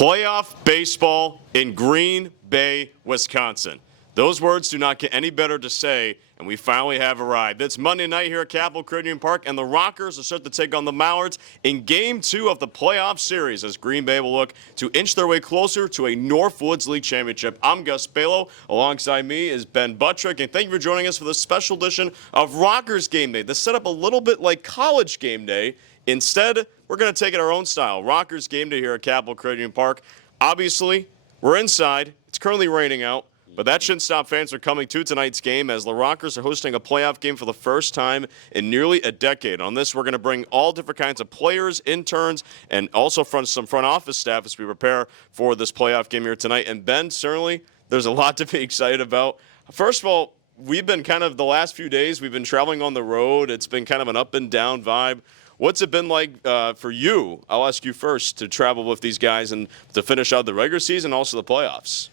Playoff baseball in Green Bay, Wisconsin. Those words do not get any better to say, and we finally have arrived. It's Monday night here at Capital Credit Union Park, and the Rockers are set to take on the Mallards in Game 2 of the playoff series as Green Bay will look to inch their way closer to a Northwoods League championship. I'm Gus Baylow. Alongside me is Ben Buttrick, and thank you for joining us for this special edition of Rockers Gameday. This set up a little bit like College Game Day. Instead, we're going to take it our own style. Rockers Gameday here at Capital Credit Union Park. Obviously, we're inside. It's currently raining out. But that shouldn't stop fans from coming to tonight's game as the Rockers are hosting a playoff game for the first time in nearly a decade. On this, we're going to bring all different kinds of players, interns, and also some front office staff as we prepare for this playoff game here tonight. And Ben, certainly, there's a lot to be excited about. First of all, we've been kind of the last few days, we've been traveling on the road. It's been kind of an up and down vibe. What's it been like for you? I'll ask you first to travel with these guys and to finish out the regular season, also the playoffs.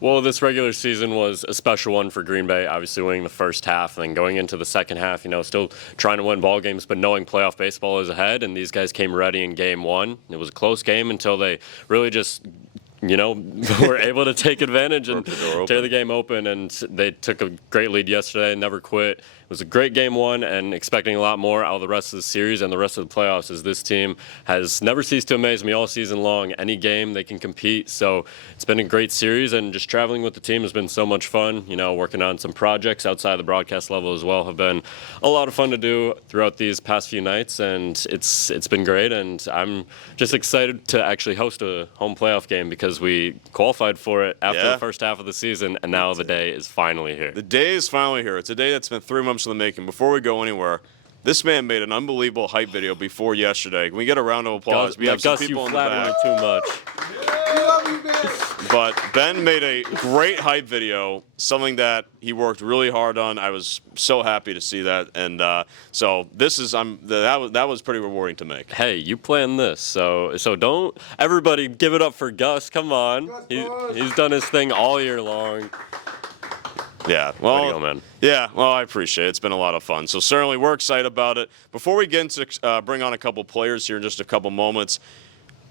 Well, this regular season was a special one for Green Bay, obviously winning the first half and then going into the second half, still trying to win ball games, but knowing playoff baseball is ahead, and these guys came ready in Game 1. It was a close game until they really just were able to take advantage and tear the game open, and they took a great lead yesterday and never quit. It was a great Game 1 and expecting a lot more out of the rest of the series and the rest of the playoffs, as this team has never ceased to amaze me all season long. Any game they can compete, so it's been a great series, and just traveling with the team has been so much fun. Working on some projects outside the broadcast level as well have been a lot of fun to do throughout these past few nights, and it's been great, and I'm just excited to actually host a home playoff game because we qualified for it after the first half of the season, and now the day is finally here. The day is finally here. It's a day that's been 3 months in the making. Before we go anywhere, this man made an unbelievable hype video before yesterday. Can we get a round of applause? We have some people in the back. Too much. But Ben made a great hype video, something that he worked really hard on. I was so happy to see that, and so this is that was pretty rewarding to make. Hey, you planned this, so don't everybody give it up for Gus. Come on, he's done his thing all year long. Yeah, well, way to go, man. Yeah, well, I appreciate it. It's been a lot of fun. So certainly we're excited about it. Before we get into bring on a couple players here in just a couple moments,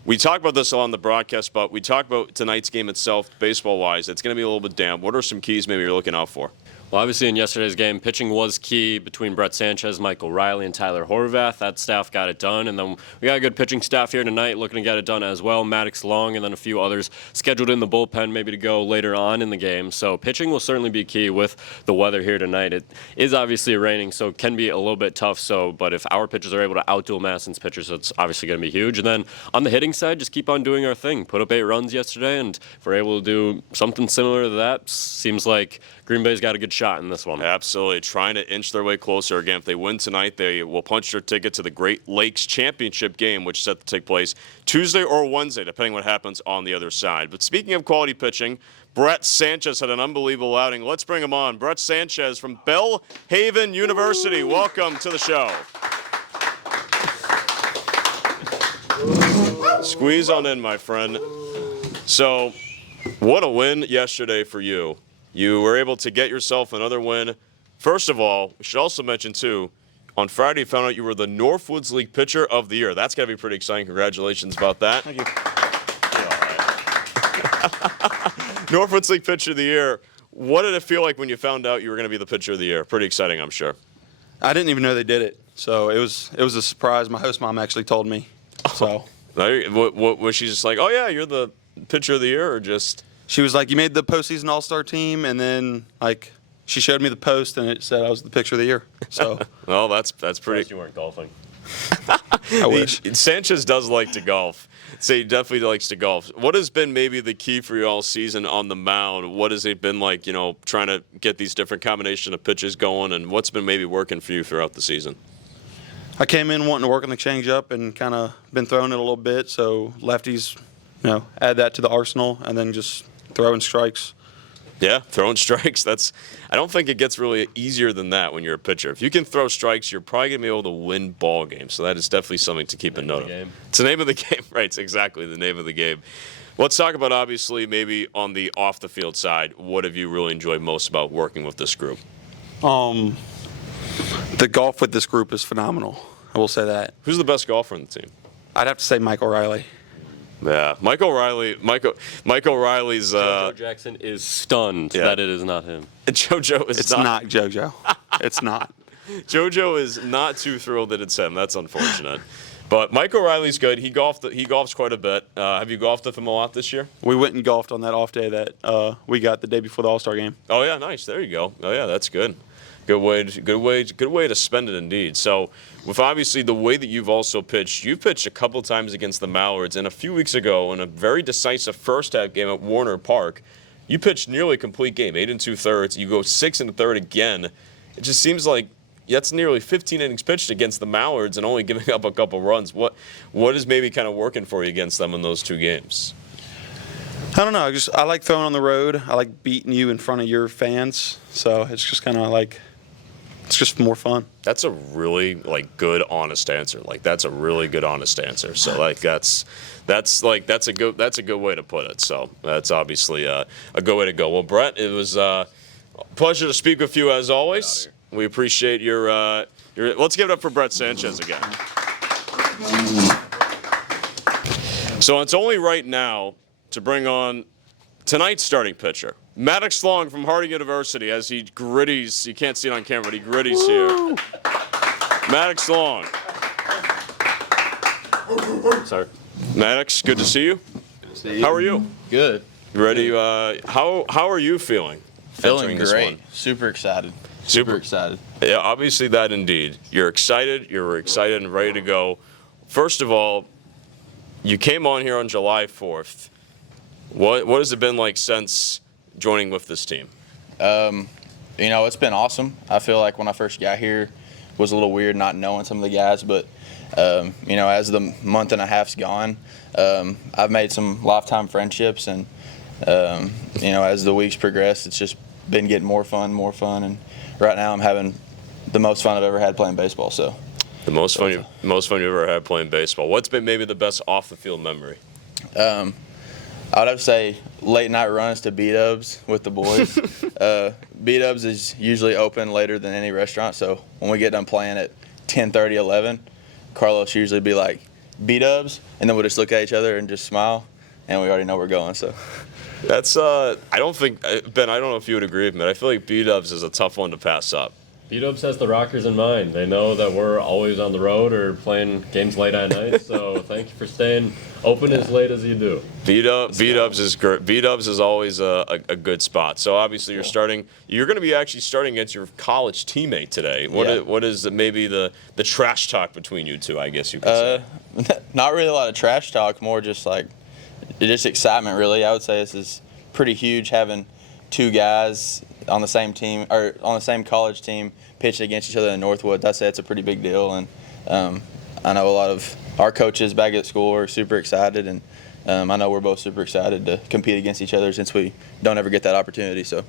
we talked about this on the broadcast, but we talked about tonight's game itself, baseball-wise. It's going to be a little bit damp. What are some keys maybe you're looking out for? Well, obviously in yesterday's game, pitching was key between Brett Sanchez, Michael Riley, and Tyler Horvath. That staff got it done, and then we got a good pitching staff here tonight looking to get it done as well. Maddox Long, and then a few others scheduled in the bullpen maybe to go later on in the game. So pitching will certainly be key with the weather here tonight. It is obviously raining, so it can be a little bit tough. But if our pitchers are able to outduel Madison's pitchers, it's obviously going to be huge. And then on the hitting side, just keep on doing our thing. Put up 8 runs yesterday, and if we're able to do something similar to that, seems like Green Bay's got a good shot in this one. Absolutely. Trying to inch their way closer. Again, if they win tonight, they will punch their ticket to the Great Lakes Championship game, which is set to take place Tuesday or Wednesday, depending what happens on the other side. But speaking of quality pitching, Brett Sanchez had an unbelievable outing. Let's bring him on. Brett Sanchez from Belhaven University. Welcome to the show. Squeeze on in, my friend. So, what a win yesterday for you. You were able to get yourself another win. First of all, we should also mention, too, on Friday you found out you were the Northwoods League Pitcher of the Year. That's got to be pretty exciting. Congratulations about that. Thank you. Northwoods League Pitcher of the Year. What did it feel like when you found out you were going to be the Pitcher of the Year? Pretty exciting, I'm sure. I didn't even know they did it, so it was a surprise. My host mom actually told me. So. What was she just like, oh, yeah, you're the Pitcher of the Year, or just... She was like, you made the postseason All-Star team, and then, she showed me the post, and it said I was the Pitcher of the Year. So. Well, that's pretty... You weren't golfing. I wish. Sanchez does like to golf. So he definitely likes to golf. What has been maybe the key for you all season on the mound? What has it been like, trying to get these different combination of pitches going, and what's been maybe working for you throughout the season? I came in wanting to work on the changeup and kind of been throwing it a little bit, so lefties, add that to the arsenal, and then just throwing strikes. Yeah, throwing strikes. I don't think it gets really easier than that when you're a pitcher. If you can throw strikes, you're probably going to be able to win ball games. So that is definitely something to keep a note of. It's the name of the game. Right, it's exactly the name of the game. Let's talk about, obviously, maybe on the off-the-field side, what have you really enjoyed most about working with this group? The golf with this group is phenomenal. I will say that. Who's the best golfer on the team? I'd have to say Michael Riley. Yeah, Mike O'Reilly's. Joe Jackson is stunned that it is not him. JoJo is It's not JoJo. It's not. JoJo is not too thrilled that it's him. That's unfortunate. But Mike O'Reilly's good. He golfs quite a bit. Have you golfed with him a lot this year? We went and golfed on that off day that we got the day before the All-Star game. Oh yeah, nice. There you go. Oh yeah, that's good. Good way to spend it indeed. So, with obviously the way that you've also pitched, you've pitched a couple times against the Mallards, and a few weeks ago in a very decisive first half game at Warner Park, you pitched nearly a complete game, 8 2/3. You go 6 1/3 again. It just seems like that's nearly 15 innings pitched against the Mallards and only giving up a couple runs. What is maybe kind of working for you against them in those two games? I don't know. I like throwing on the road. I like beating you in front of your fans. So it's just kind of like, it's just more fun. That's a really good honest answer. That's a really good honest answer. So that's a good way to put it. So that's obviously a good way to go. Well, Brett, it was a pleasure to speak with you as always. We appreciate your let's give it up for Brett Sanchez again. So it's only right now to bring on tonight's starting pitcher, Maddox Long from Harding University, as he gritties. You can't see it on camera, but he gritties here. Maddox Long. Sorry. Maddox, good to see you. Good to see you. How are you? Good. You ready? How are you feeling? Feeling entering this great. one? Super excited. Super excited. Yeah, obviously that indeed. You're excited and ready to go. First of all, you came on here on July 4th. What has it been like since joining with this team? It's been awesome. I feel like when I first got here, it was a little weird not knowing some of the guys, but as the month and a half's gone, I've made some lifetime friendships, and as the weeks progress, it's just been getting more fun, and right now I'm having the most fun I've ever had playing baseball. So the most fun you've ever had playing baseball. What's been maybe the best off the field memory? I would have to say late night runs to B-Dubs with the boys. B-Dubs is usually open later than any restaurant, so when we get done playing at 10:30, 11, Carlos usually be like, B-Dubs, and then we'll just look at each other and just smile, and we already know we're going. So that's I don't think Ben. I don't know if you would agree with me. But I feel like B-Dubs is a tough one to pass up. B-Dubs has the Rockers in mind. They know that we're always on the road or playing games late at night, so thank you for staying open as late as you do. B-Dubs is great. B-Dubs is always a good spot. So obviously you're going to be actually starting against your college teammate today. What is maybe the trash talk between you two, I guess you could say? Not really a lot of trash talk, more just excitement, really. I would say this is pretty huge, having two guys on the same team or on the same college team pitching against each other in Northwood. I'd say it's a pretty big deal, and I know a lot of our coaches back at school are super excited, and I know we're both super excited to compete against each other since we don't ever get that opportunity. So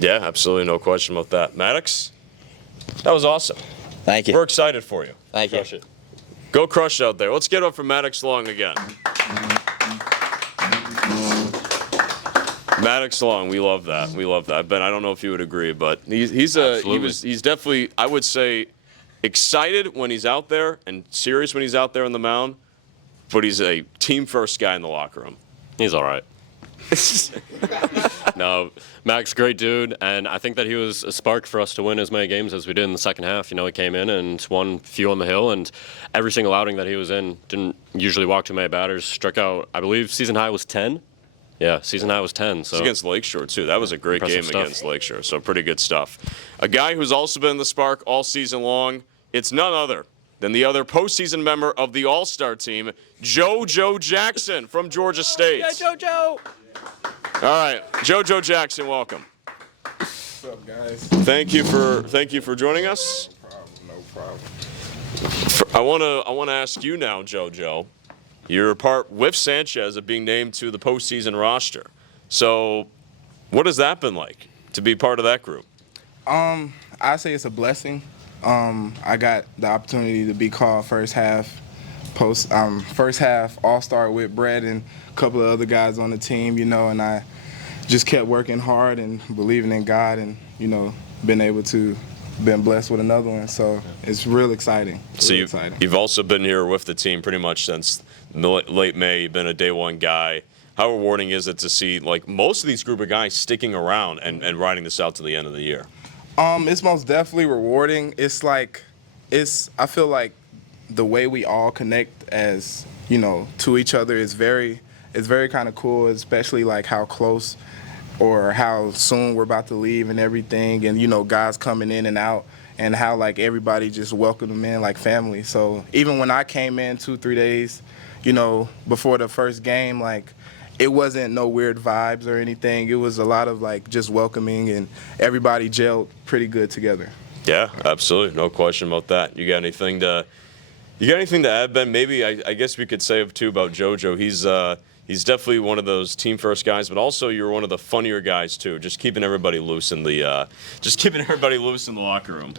yeah, absolutely, no question about that. Maddox, that was awesome. Thank you. We're excited for you. Thank you. Crush it. Go crush it out there. Let's get up for Maddox Long again. Maddox Long, we love that. Ben, I don't know if you would agree, but he's definitely, I would say, excited when he's out there and serious when he's out there on the mound, but he's a team first guy in the locker room. He's all right. No, Max, great dude, and I think that he was a spark for us to win as many games as we did in the second half. He came in and won a few on the hill, and every single outing that he was in, didn't usually walk too many batters, struck out, I believe season high was 10. Yeah, season high was 10. So. It's against Lakeshore, too. That was a great game stuff. Against Lakeshore, so pretty good stuff. A guy who's also been the spark all season long, it's none other than the other postseason member of the All-Star team, JoJo Jackson from Georgia State. Yeah, JoJo! All right, JoJo Jackson, welcome. What's up, guys? Thank you for joining us. No problem. I want to ask you now, JoJo. You're a part with Sanchez of being named to the postseason roster. So, what has that been like to be part of that group? I say it's a blessing. I got the opportunity to be called first half All-Star with Brett and a couple of other guys on the team, and I just kept working hard and believing in God and, been able to been blessed with another one. So it's real exciting. So Real exciting. you've also been here with the team pretty much since late May. You've been a day one guy. How rewarding is it to see like most of these group of guys sticking around and riding this out to the end of the year? It's most definitely rewarding. I feel like the way we all connect as, to each other is very kind of cool, especially like how close or how soon we're about to leave and everything, and guys coming in and out, and how like everybody just welcomed them in like family. So even when I came in 2-3 days, before the first game, like it wasn't no weird vibes or anything. It was a lot of like just welcoming, and everybody gelled pretty good together. Yeah, absolutely, no question about that. You got anything to add, Ben? Maybe I guess we could say too about JoJo. He's definitely one of those team first guys, but also you're one of the funnier guys too. Just keeping everybody loose in the locker room.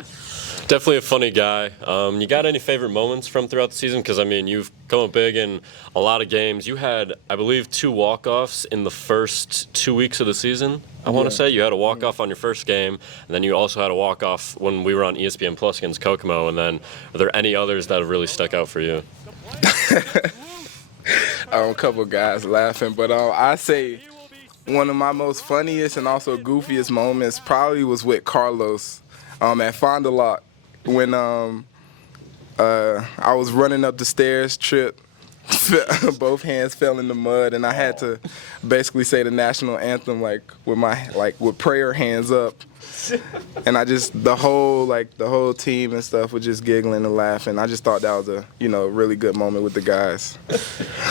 Definitely a funny guy. You got any favorite moments from throughout the season? Because, I mean, you've come up big in a lot of games. You had, I believe, 2 walk-offs in the first 2 weeks of the season, I want to say. You had a walk-off on your first game, and then you also had a walk-off when we were on ESPN Plus against Kokomo. And then are there any others that have really stuck out for you? A couple guys laughing, but I say one of my most funniest and also goofiest moments probably was with Carlos at Fond du Lac. When I was running up the stairs, tripped, both hands fell in the mud, and I had to basically say the national anthem with prayer hands up, and I just the whole team and stuff was just giggling and laughing. I just thought that was a really good moment with the guys.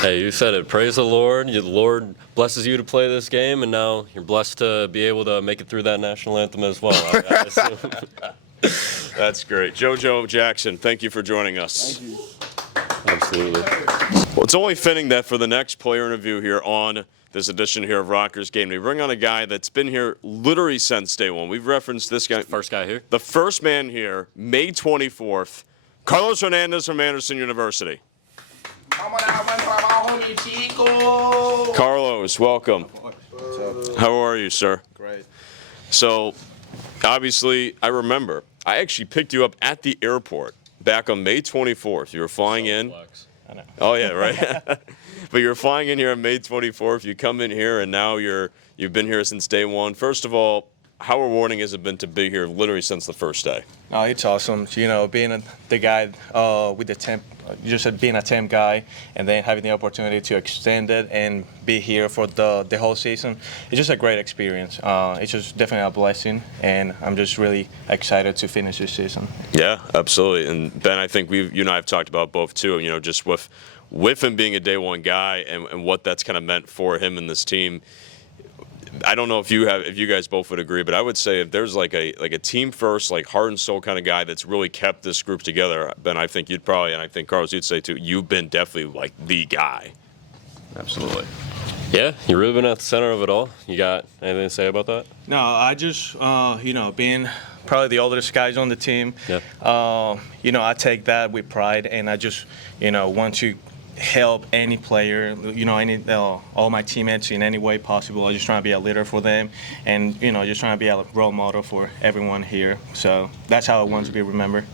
Hey, you said it. Praise the Lord. The Lord blesses you to play this game, and now you're blessed to be able to make it through that national anthem as well. I assume. That's great. JoJo Jackson, thank you for joining us. Thank you. Absolutely. Well, it's only fitting that for the next player interview here on this edition here of Rockers Gameday, we bring on a guy that's been here literally since day one. We've referenced this guy. First guy here? The first man here, May 24th, Carlos Hernandez from Anderson University. Carlos, welcome. How are you, sir? Great. So, obviously, I remember, I actually picked you up at the airport back on May 24th. You were flying in. I know. Oh, yeah, right? But you're flying in here on May 24th. You come in here, and now you've been here since day one. First of all, how rewarding has it been to be here literally since the first day? Oh, it's awesome. Being the guy with the temp, just being a temp guy, and then having the opportunity to extend it and be here for the whole season. It's just a great experience. It's just definitely a blessing, and I'm just really excited to finish this season. Yeah, absolutely. And Ben, I think you and I have talked about both too. Just with him being a day one guy and what that's kind of meant for him and this team. I don't know if you guys both would agree, but I would say if there's like a team first, like heart and soul kind of guy that's really kept this group together, Ben, I think you'd probably, and I think Carlos, you'd say too, you've been definitely like the guy. Absolutely. Yeah, you've really been at the center of it all. You got anything to say about that? No, I just, being probably the oldest guys on the team, Yeah. I take that with pride, and I just, want to help any player, all my teammates in any way possible. I just trying to be a leader for them, and just trying to be a role model for everyone here. So that's how I want to be remembered.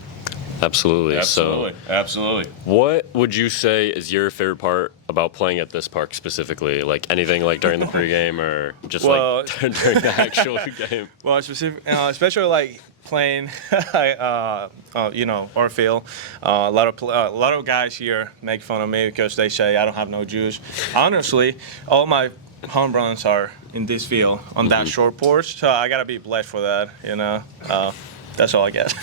Absolutely. Absolutely. What would you say is your favorite part about playing at this park specifically? Like anything like during the pregame or just like during the actual game? Well, especially like playing, our field. A lot of guys here make fun of me because they say I don't have no juice. Honestly, all my home runs are in this field on that short porch, so I gotta be blessed for that. That's all I get.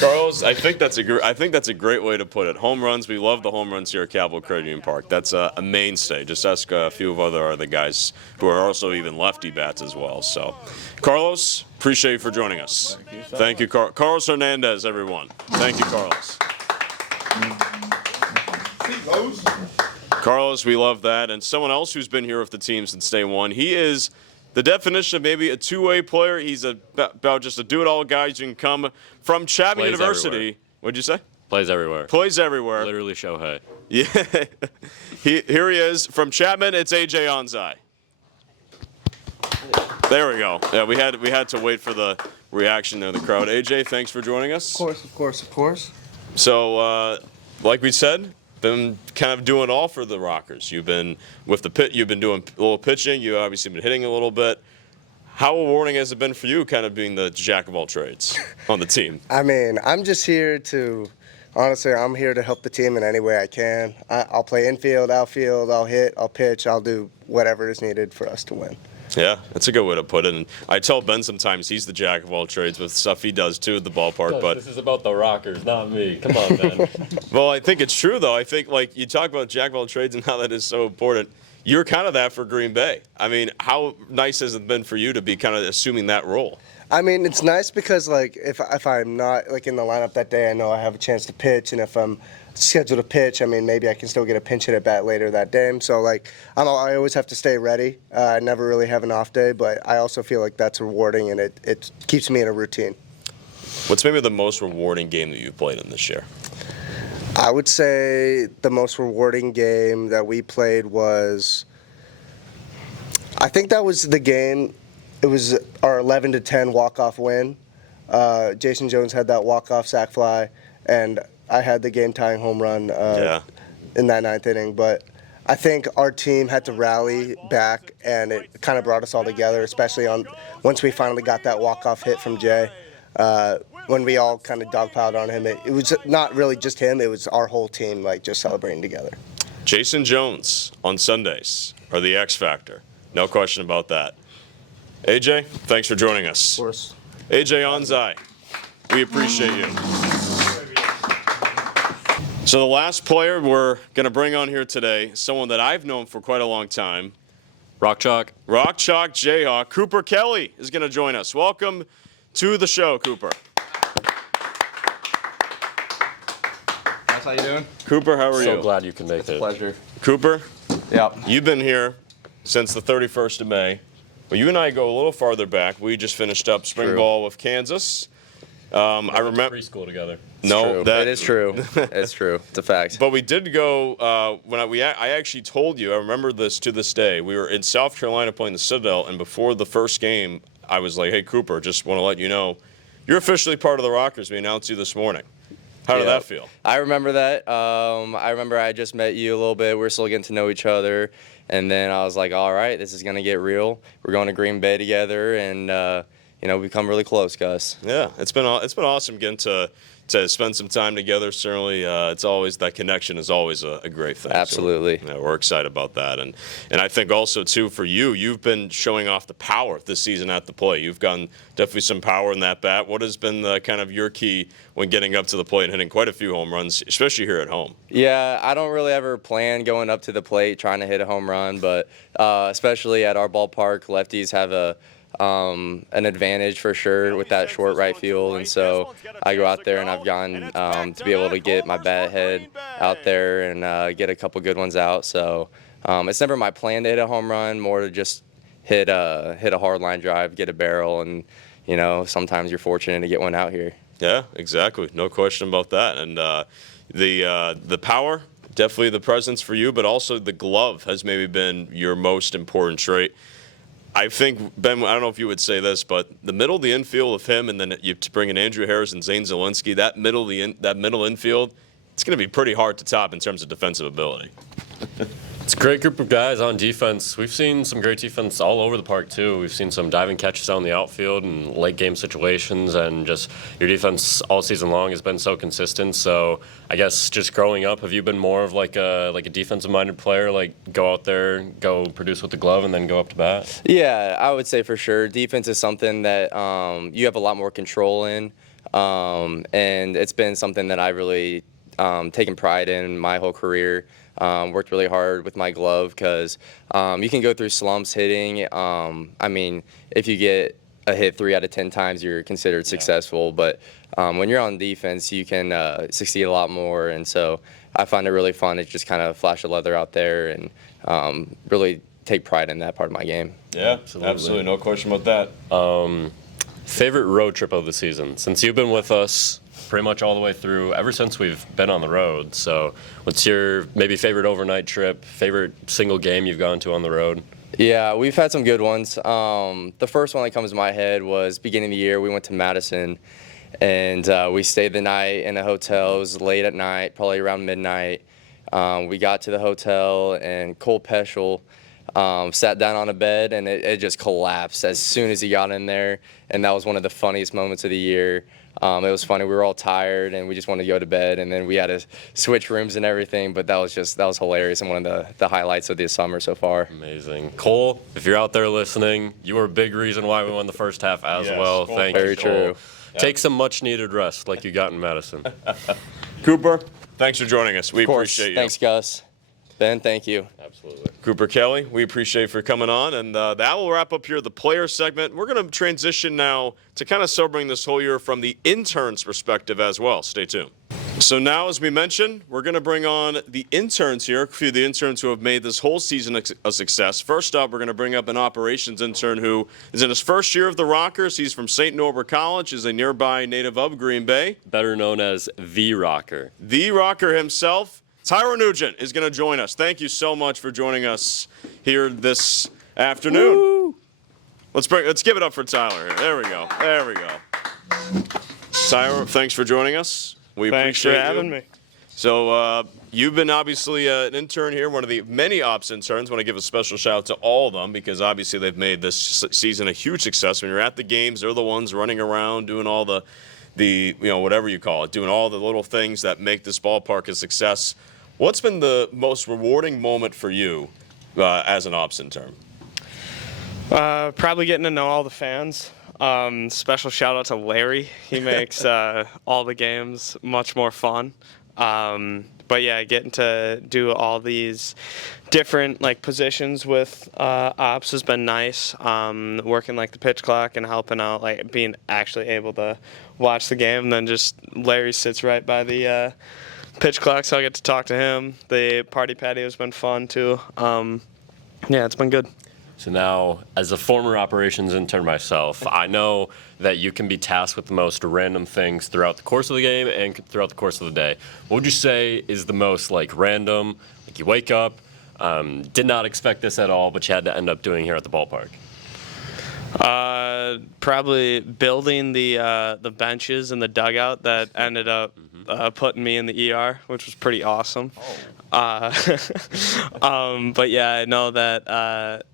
Carlos, I think that's a great way to put it. Home runs, we love the home runs here at Capital Credit Union Park. That's a mainstay. Just ask a few of other guys who are also even lefty bats as well. So, Carlos, appreciate you for joining us. Thank you, Carlos Hernandez, everyone. Thank you, Carlos. Carlos, we love that. And someone else who's been here with the team since day one, he is the definition of maybe a two-way player. He's about just a do-it-all guy. You can come from Chapman Plays University. everywhere. What'd you say? Plays everywhere. Plays everywhere. Literally Shohei. Yeah. Here he is. From Chapman, it's A.J. Onzai. There we go. Yeah, we had to wait for the reaction there in the crowd. AJ, thanks for joining us. Of course. So, like we said, been kind of doing all for the Rockers. You've been with the pit. You've been doing a little pitching. You obviously been hitting a little bit. How rewarding has it been for you, kind of being the jack of all trades on the team? I mean, I'm just here to, honestly, I'm here to help the team in any way I can. I'll play infield, outfield, I'll hit, I'll pitch, I'll do whatever is needed for us to win. Yeah, that's a good way to put it. And I tell Ben sometimes he's the jack of all trades with stuff he does too at the ballpark. But this is about the Rockers, not me. Come on, Ben. well, I think it's true though. I think like you talk about jack of all trades and how that is so important. You're kind of that for Green Bay. I mean, how nice has it been for you to be kind of assuming that role? I mean, it's nice because, like, if I'm not, like, in the lineup that day, I know I have a chance to pitch, and if I'm scheduled to pitch, I mean, maybe I can still get a pinch hit at bat later that day. So, like, I always have to stay ready. I never really have an off day, but I also feel like that's rewarding, and it keeps me in a routine. What's maybe the most rewarding game that you've played in this year? I would say the most rewarding game that we played was, I think that was the game, it was our 11-10 walk-off win. Jason Jones had that walk-off sac fly, and I had the game-tying home run in that ninth inning. But I think our team had to rally back, and it kind of brought us all together, especially once we finally got that walk-off hit from Jay. When we all kind of dogpiled on him, it was not really just him, it was our whole team, like, just celebrating together. Jason Jones on Sundays are the X factor. No question about that. AJ, thanks for joining us. Of course. AJ Onzai, we appreciate you. So the last player we're going to bring on here today, someone that I've known for quite a long time. Rock Chalk. Rock Chalk Jayhawk. Cooper Kelly is going to join us. Welcome to the show, Cooper. How you doing? Cooper, how are you? So glad you can make it. Pleasure. Cooper, Yep. you've been here since the 31st of May. Well, you and I go a little farther back. We just finished up spring True. ball with Kansas. I remember Preschool together. no, It is true. It's true. It's a fact. But we did go when I actually told you. I remember this to this day. We were in South Carolina playing the Citadel, and before the first game, I was like, "Hey, Cooper, just want to let you know, you're officially part of the Rockers. We announced you this morning." How did that feel? I remember that. I remember I just met you a little bit. We're still getting to know each other. And then I was like, all right, this is going to get real. We're going to Green Bay together and, become really close, Gus. Yeah, it's been awesome getting to spend some time together. Certainly, it's always that connection is always a great thing. Absolutely. So, we're excited about that, and I think also too for you, you've been showing off the power this season at the plate. You've gotten definitely some power in that bat. What has been the kind of your key when getting up to the plate and hitting quite a few home runs, especially here at home? Yeah, I don't really ever plan going up to the plate trying to hit a home run, but especially at our ballpark, lefties have an advantage for sure with that short right field, and so I go out there and I've gotten to be able to get my bat head out there and get a couple good ones out. So it's never my plan to hit a home run, more to just hit a hard line drive, get a barrel, and sometimes you're fortunate to get one out here. Yeah, exactly. No question about that. And the power, definitely the presence for you, but also the glove has maybe been your most important trait. I think, Ben, I don't know if you would say this, but the middle of the infield of him, and then you bring in Andrew Harris and Zane Zielinski, that middle infield, it's going to be pretty hard to top in terms of defensive ability. It's a great group of guys on defense. We've seen some great defense all over the park, too. We've seen some diving catches out in the outfield and late game situations, and just your defense all season long has been so consistent. So I guess just growing up, have you been more of like a defensive-minded player, like go out there, go produce with the glove, and then go up to bat? Yeah, I would say for sure. Defense is something that you have a lot more control in, and it's been something that I really taken pride in my whole career. Worked really hard with my glove because you can go through slumps hitting. I mean, if you get a hit 3 out of 10 times, you're considered successful. But when you're on defense, you can succeed a lot more. And so I find it really fun to just kind of flash a leather out there and really take pride in that part of my game. Yeah, absolutely. No question about that. Favorite road trip of the season? Since you've been with us pretty much all the way through, ever since we've been on the road. So what's your maybe favorite overnight trip, favorite single game you've gone to on the road? Yeah, we've had some good ones. The first one that comes to my head was beginning of the year. We went to Madison, and we stayed the night in a hotel. It was late at night, probably around midnight. We got to the hotel, and Cole Peschel sat down on a bed, and it just collapsed as soon as he got in there. And that was one of the funniest moments of the year. It was funny. We were all tired, and we just wanted to go to bed, and then we had to switch rooms and everything. But that was hilarious and one of the highlights of the summer so far. Amazing. Cole, if you're out there listening, you were a big reason why we won the first half as Yes, well. Cole, Thank very you, true. Cole. Take some much-needed rest like you got in Madison. Cooper, thanks for joining us. We Of course. appreciate you. Thanks, Gus. Ben, thank you. Absolutely. Cooper Kelly, we appreciate you for coming on. And that will wrap up here the player segment. We're going to transition now to kind of sobering this whole year from the interns' perspective as well. Stay tuned. So now, as we mentioned, we're going to bring on the interns here, a few of the interns who have made this whole season a success. First up, we're going to bring up an operations intern who is in his first year of the Rockers. He's from St. Norbert College, is a nearby native of Green Bay. Better known as the Rocker. The Rocker himself, Tyler Nugent, is going to join us. Thank you so much for joining us here this afternoon. Woo! Let's give it up for Tyler here. There we go. There we go. Tyler, thanks for joining us. We Thanks for appreciate having you. me. So you've been obviously an intern here, one of the many ops interns. Want to give a special shout out to all of them because obviously they've made this season a huge success. When you're at the games, they're the ones running around doing all the whatever you call it, doing all the little things that make this ballpark a success. What's been the most rewarding moment for you as an ops intern? Probably getting to know all the fans. Special shout out to Larry. He makes all the games much more fun. But yeah, getting to do all these different positions with ops has been nice. Working the pitch clock and helping out, being actually able to watch the game. And then just Larry sits right by the pitch clock, so I get to talk to him. The party patio has been fun too. Yeah, it's been good. So now, as a former operations intern myself, I know that you can be tasked with the most random things throughout the course of the game and throughout the course of the day. What would you say is the most random, you wake up, did not expect this at all, but you had to end up doing here at the ballpark? Probably building the benches in the dugout that ended up putting me in the ER, which was pretty awesome. But yeah, I know that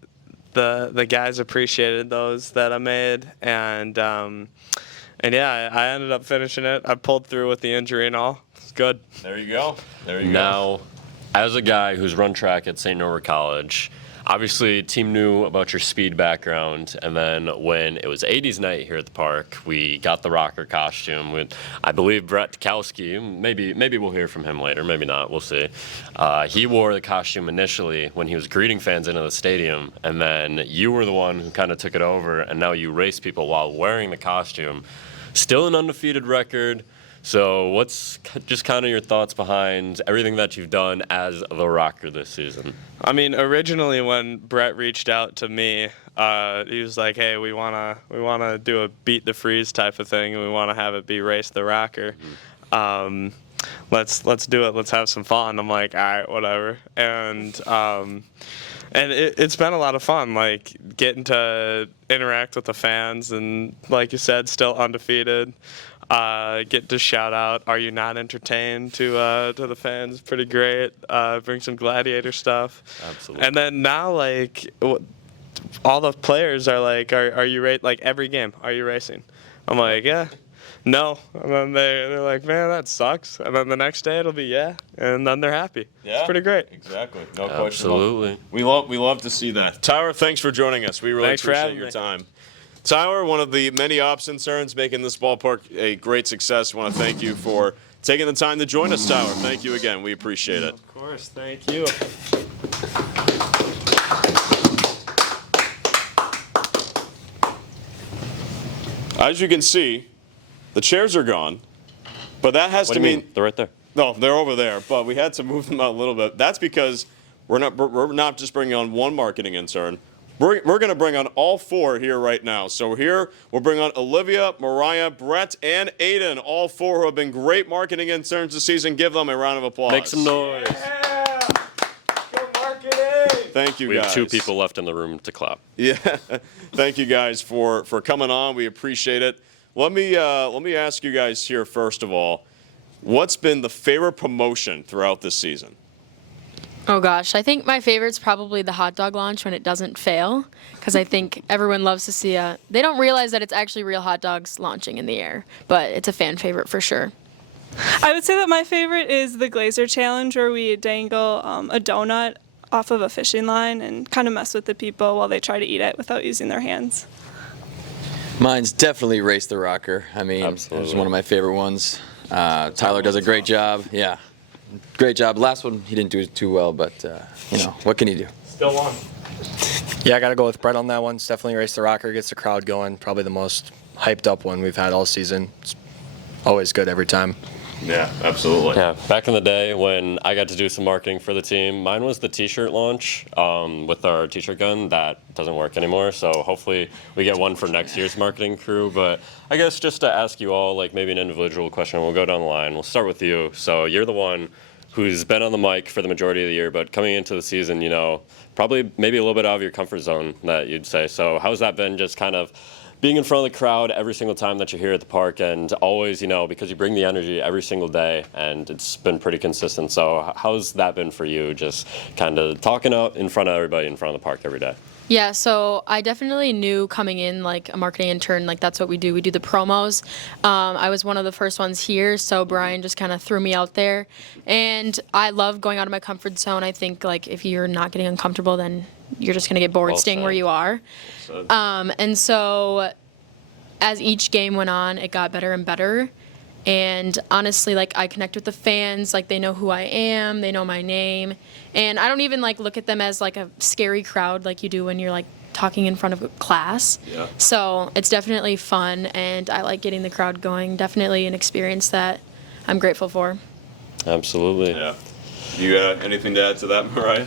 the guys appreciated those that I made, and yeah, I ended up finishing it. I pulled through with the injury and all. It's good. There you go. There you go. Now, as a guy who's run track at St. Norbert College, obviously, team knew about your speed background, and then when it was 80s night here at the park, we got the Rocker costume with, I believe, Brett Tkowski. Maybe we'll hear from him later, maybe not, we'll see. He wore the costume initially when he was greeting fans into the stadium, and then you were the one who kind of took it over, and now you race people while wearing the costume. Still an undefeated record. So what's just kind of your thoughts behind everything that you've done as the Rocker this season? I mean, originally when Brett reached out to me, he was like, "Hey, we wanna do a beat the freeze type of thing, and we wanna have it be race the Rocker. Let's do it. Let's have some fun." I'm like, "All right, whatever." And it's been a lot of fun, getting to interact with the fans, and like you said, still undefeated. Get to shout out, "Are you not entertained?" to the fans. Pretty great. Bring some gladiator stuff. Absolutely. And then now, all the players are like, "Are you every game? Are you racing?" I'm like, "Yeah." No. And then they're like, "Man, that sucks." And then the next day it'll be, "Yeah." And then they're happy. Yeah, it's pretty great. Exactly. No question. Absolutely. We love to see that. Tyler, thanks for joining us. We really Thanks for appreciate having your me. time. Tyler, one of the many ops interns making this ballpark a great success. I want to thank you for taking the time to join us, Tyler. Thank you again. We appreciate it. Of course. Thank you. As you can see, the chairs are gone, but that has What to do you mean They're right there. no, they're over there. But we had to move them out a little bit. That's because we're not just bringing on one marketing intern. We're going to bring on all four here right now. So we'll bring on Olivia, Mariah, Brett, and Aiden, all four who have been great marketing interns this season. Give them a round of applause. Make some noise. Yeah! Go marketing! Thank you, We guys. have 2 people left in the room to clap. Yeah. Thank you guys for coming on. We appreciate it. Let me ask you guys here first of all, what's been the favorite promotion throughout this season? Oh gosh, I think my favorite's probably the hot dog launch when it doesn't fail, because I think everyone loves to see they don't realize that it's actually real hot dogs launching in the air, but it's a fan favorite for sure. I would say that my favorite is the Glazer Challenge, where we dangle a donut off of a fishing line and kind of mess with the people while they try to eat it without using their hands. Mine's definitely Race the Rocker. I mean, Absolutely. it's one of my favorite ones. Tyler does a great job. Yeah, great job. Last one, he didn't do it too well, but, what can you do? Still on. Yeah, I got to go with Brett on that one. It's definitely Race the Rocker, gets the crowd going. Probably the most hyped up one we've had all season. It's always good every time. Yeah, absolutely. Yeah, back in the day when I got to do some marketing for the team, mine was the T-shirt launch with our T-shirt gun. That doesn't work anymore, so hopefully we get one for next year's marketing crew. But I guess just to ask you all, like maybe an individual question, we'll go down the line. We'll start with you. So you're the one who's been on the mic for the majority of the year, but coming into the season, probably maybe a little bit out of your comfort zone, that you'd say. So how's that been, just kind of being in front of the crowd every single time that you're here at the park, and always, because you bring the energy every single day, and it's been pretty consistent. So how's that been for you, just kind of talking out in front of everybody in front of the park every day? Yeah, so I definitely knew coming in, like a marketing intern, like that's what we do. We do the promos. I was one of the first ones here, so Brian just kind of threw me out there. And I love going out of my comfort zone. I think like if you're not getting uncomfortable, then you're just going to get bored staying where you are. And so as each game went on, it got better and better. And honestly, like I connect with the fans, like they know who I am, they know my name. And I don't even like look at them as like a scary crowd like you do when you're like talking in front of a class. Yeah. So it's definitely fun, and I like getting the crowd going. Definitely an experience that I'm grateful for. Absolutely. Yeah. You got anything to add to that, Mariah?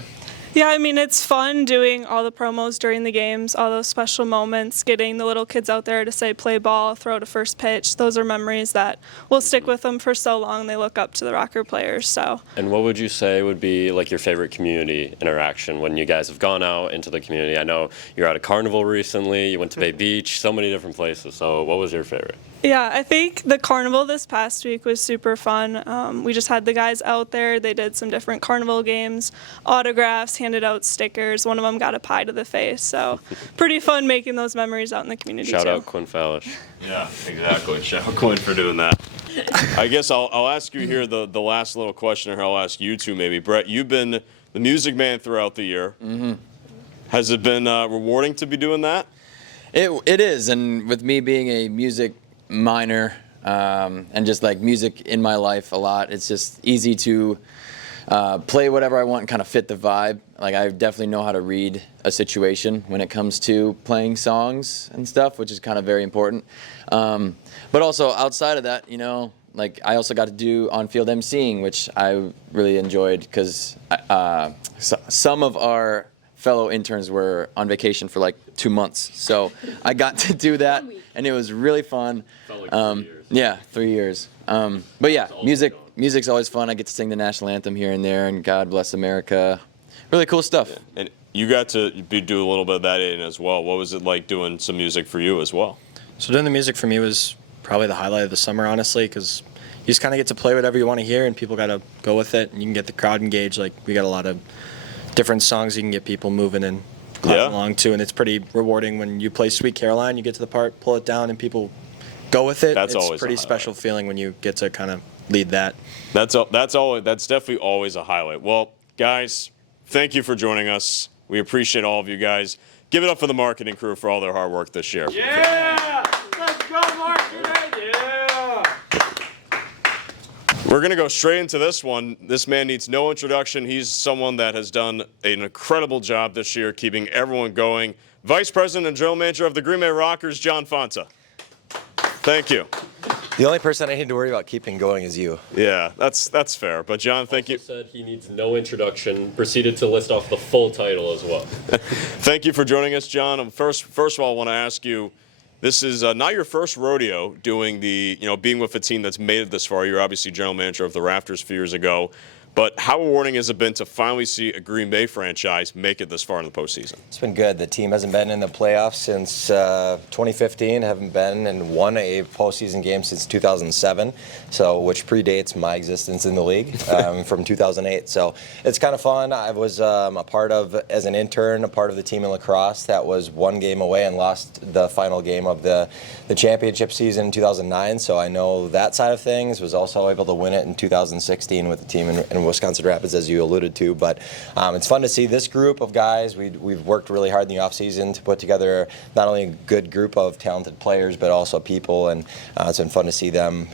Yeah, I mean, it's fun doing all the promos during the games, all those special moments, getting the little kids out there to say play ball, throw to first pitch. Those are memories that will stick with them for so long. They look up to the Rocker players. So. And what would you say would be like your favorite community interaction when you guys have gone out into the community? I know you're at a carnival recently, you went to Bay Beach, so many different places. So what was your favorite? Yeah, I think the carnival this past week was super fun. We just had the guys out there. They did some different carnival games, autographs, handed out stickers. One of them got a pie to the face. So pretty fun making those memories out in the community, Shout too. out Quinn Fallish. Yeah, exactly. Shout out Quinn for doing that. I guess I'll ask you here the last little question, or I'll ask you two maybe. Brett, you've been the music man throughout the year. Mm-hmm. Has it been rewarding to be doing that? It is, and with me being a music minor and just like music in my life a lot, it's just easy to play whatever I want and kind of fit the vibe. Like I definitely know how to read a situation when it comes to playing songs and stuff, which is kind of very important. But also outside of that, like I also got to do on-field emceeing, which I really enjoyed because some of our fellow interns were on vacation for like 2 months. So I got to do that, and it was really fun. Felt like 3 years. Yeah, 3 years. But yeah, music's always fun. I get to sing the national anthem here and there, and God Bless America. Really cool stuff. Yeah. And you got to do a little bit of that in as well. What was it like doing some music for you as well? So doing the music for me was probably the highlight of the summer, honestly, because you just kind of get to play whatever you want to hear, and people got to go with it, and you can get the crowd engaged. Like we got a lot of different songs you can get people moving and clapping along to, and it's pretty rewarding when you play Sweet Caroline. You get to the part, pull it down, and people go with it. That's it's always a pretty special feeling when you get to kind of lead that. That's definitely always a highlight. Well, guys, thank you for joining us. We appreciate all of you guys. Give it up for the marketing crew for all their hard work this year. Yeah! Let's go, marketing! Yeah! We're going to go straight into this one. This man needs no introduction. He's someone that has done an incredible job this year, keeping everyone going. Vice President and General Manager of the Green Bay Rockers, John Fonta. Thank you. The only person I need to worry about keeping going is you. Yeah, that's fair. But John, thank you. Said he needs no introduction. Proceeded to list off the full title as well. Thank you for joining us, John. First of all, I want to ask you, this is not your first rodeo doing being with a team that's made it this far. You're obviously general manager of the Raptors a few years ago. But how rewarding has it been to finally see a Green Bay franchise make it this far in the postseason? It's been good. The team hasn't been in the playoffs since 2015, haven't been and won a postseason game since 2007, so which predates my existence in the league from 2008. So it's kind of fun. I was a part of, as an intern, a part of the team in lacrosse that was one game away and lost the final game of the championship season in 2009. So I know that side of things. Was also able to win it in 2016 with the team in Wisconsin Rapids, as you alluded to. But it's fun to see this group of guys. We've worked really hard in the offseason to put together not only a good group of talented players, but also people. And it's been fun to see them,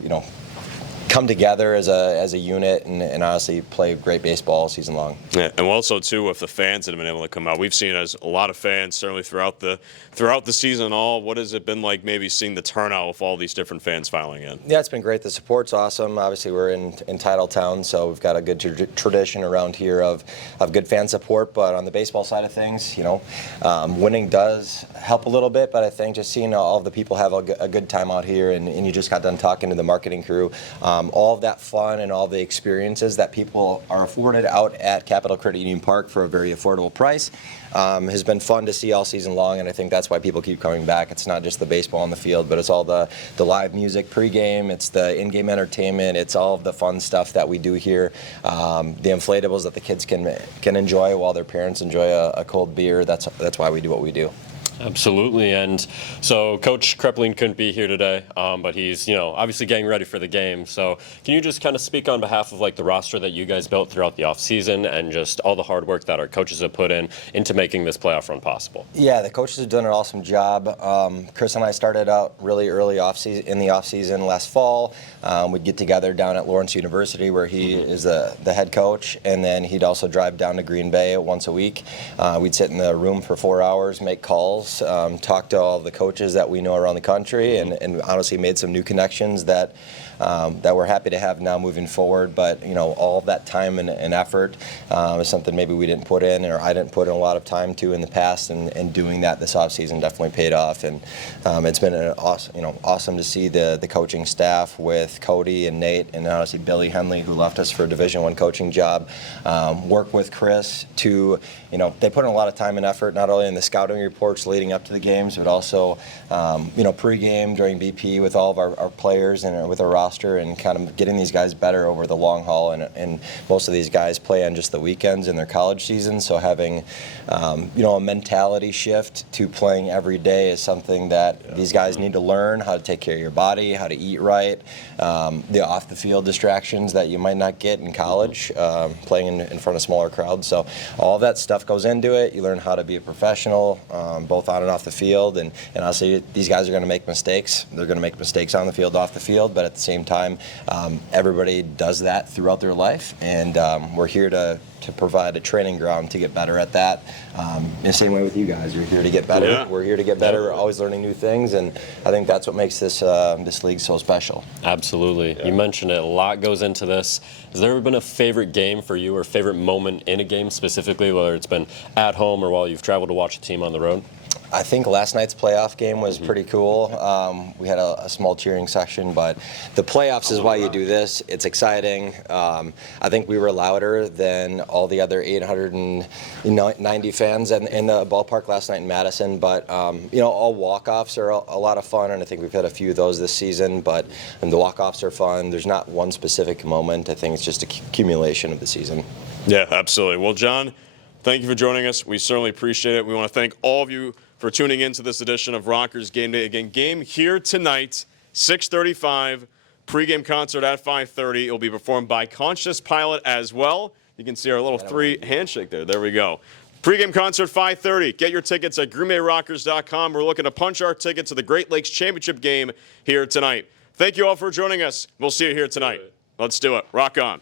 come together as a unit and honestly play great baseball all season long. Yeah, and also too, with the fans that have been able to come out, we've seen as a lot of fans certainly throughout the season and all. What has it been like maybe seeing the turnout with all these different fans filing in? Yeah, it's been great. The support's awesome. Obviously, we're in Title Town, so we've got a good tradition around here of good fan support. But on the baseball side of things, winning does help a little bit. But I think just seeing all of the people have a good time out here, and you just got done talking to the marketing crew. All of that fun and all the experiences that people are afforded out at Capital Credit Union Park for a very affordable price has been fun to see all season long, and I think that's why people keep coming back. It's not just the baseball on the field, but it's all the live music pregame, it's the in-game entertainment, it's all of the fun stuff that we do here. The inflatables that the kids can enjoy while their parents enjoy a cold beer. That's why we do what we do. Absolutely, and so Coach Krepling couldn't be here today, but he's obviously getting ready for the game. So can you just kind of speak on behalf of the roster that you guys built throughout the offseason and just all the hard work that our coaches have put into making this playoff run possible? Yeah, the coaches have done an awesome job. Chris and I started out really early in the offseason last fall. We'd get together down at Lawrence University where he is the head coach, and then he'd also drive down to Green Bay once a week. We'd sit in the room for 4 hours, make calls, talk to all the coaches that we know around the country, and honestly made some new connections that we're happy to have now moving forward. But all of that time and effort is something maybe we didn't put in, or I didn't put in a lot of time to in the past, and doing that this offseason definitely paid off. And it's been awesome to see the coaching staff with Cody and Nate and honestly Billy Henley, who left us for a Division I coaching job, work with Chris to they put in a lot of time and effort, not only in the scouting reports leading up to the games, but also pregame during BP with all of our players and with our roster, and kind of getting these guys better over the long haul. And most of these guys play on just the weekends in their college season, so having a mentality shift to playing every day is something that these guys need to learn: how to take care of your body, how to eat right, the off the field distractions that you might not get in college playing in front of smaller crowds. So all that stuff goes into it. You learn how to be a professional, both on and off the field, and honestly, these guys are going to make mistakes. They're going to make mistakes on the field, off the field, but at the same time, everybody does that throughout their life, and we're here to provide a training ground to get better at that. In the same way with you guys, you're here to get better. Yeah. We're here to get better. We're always learning new things, and I think that's what makes this league so special. Absolutely. Yeah. You mentioned it. A lot goes into this. Has there ever been a favorite game for you, or favorite moment in a game specifically, whether it's been at home or while you've traveled to watch a team on the road? I think last night's playoff game was pretty cool. We had a small cheering section, but the playoffs is why you do this. It's exciting. I think we were louder than all the other 890 fans in the ballpark last night in Madison. But all walk-offs are a lot of fun, and I think we've had a few of those this season. But the walk-offs are fun. There's not one specific moment. I think it's just a accumulation of the season. Yeah, absolutely. Well, John, thank you for joining us. We certainly appreciate it. We want to thank all of you for tuning in to this edition of Rockers Game Day. Again, game here tonight, 6:35, pregame concert at 5:30. It will be performed by Conscious Pilot as well. You can see our little 3 handshake there. There we go. Pregame concert, 5:30. Get your tickets at GreenBayRockers.com. We're looking to punch our ticket to the Great Lakes Championship game here tonight. Thank you all for joining us. We'll see you here tonight. Let's do it. Rock on.